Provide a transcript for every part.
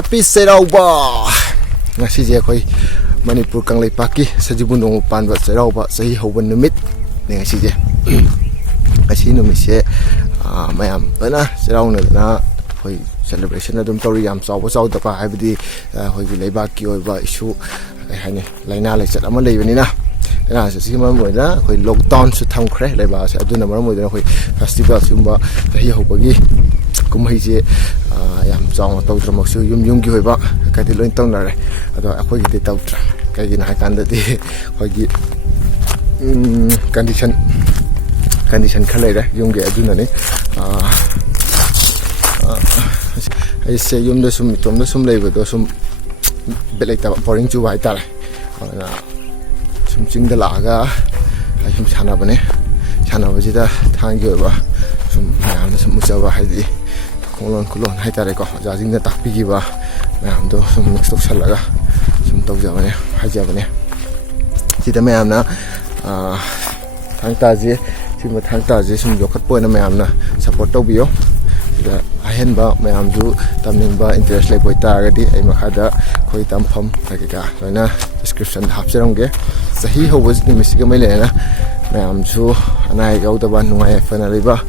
Happy Serauba! Ngasi je koi Manipur Kanglaipak Sajibu Nongo Panba Serauba Sahi Hauban Numit ngasi je. Ngasi numit se mayam bana Serau na koi celebration adum tori yam saw da pa habdi koi leibak ki oiba issue hani laina lechat ama leibani na na si ma mo na koi lockdown su thamkhre leiba se aduna mar mo da koi festival sumba sahi haubagi kumhai je yam chong tawdra maksu yum gi hoiba kadi loin tawnare ado akhoi gi tawtra kagi na kan da di khoi gi condition khalai ra yum gi aduna ne ai se yum da sum tom da sum leiba do sum belai ta boring chu bai ta na sum ching da la ga ai sum chana bane chana baji da thang gi hoiba sum mayam sum muchawa haidi kulon hai tare ko jajing da takpi gi ba mayam do sum mix tok salaga sum tok ja bane haja bane sida mayam na thang ta je sima thang ta je sum yokhat po na mayam na support to biyo sida ahen ba mayam ju tamning ba interest lai poi ta ga di ai makha da khoi tam pham ka ka loina description hap charam ge sahi ho was ni misiga mai le na mayam ju anai ga da ba nungai fa na le ba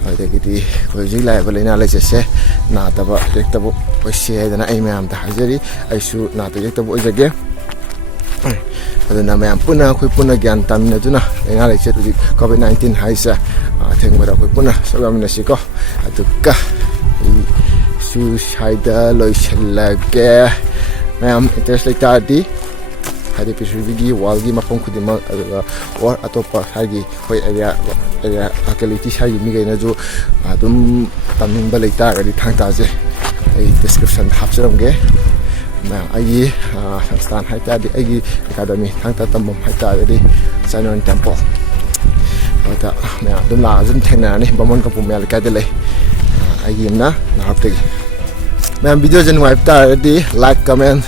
adagidi koi ji lai ba leina lai se na ta ba tek ta bo koi se da na ai mayam ta hajari ai su na ta tek ta bo jage aduna mayam puna khoi puna gyan tamina duna leina lai che udi covid-19 haisa theng bara khoi puna sogam na si ko aduka su shaida loi chalage mayam interest lai ta di hadi pisrigi walgi mapong khudima aduga or atopa hagi khoi area akali ti sai mi gaina jo adum tamning ba leita ga di thang ta je ai description hapcharam ge na ai sangstan hai ta di ai academy thang ta tambam hai ta ga di Sanon Temple ata na dum la jin thena ni bamon ka pumel ka de le ai na hap te man video jen wipe ta di like comment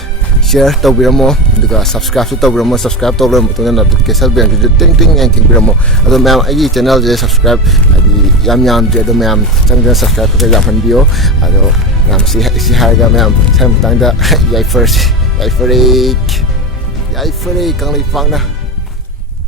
share to biramo duga subscribe to biramo subscribe to lo mutuna notification bell ju ting ting and king biramo ado ma'am ai channel je subscribe adi yam je do ma'am chang subscribe to ga fan bio ado ma'am si ha ga ma'am sam tang da yai first kang lai fang na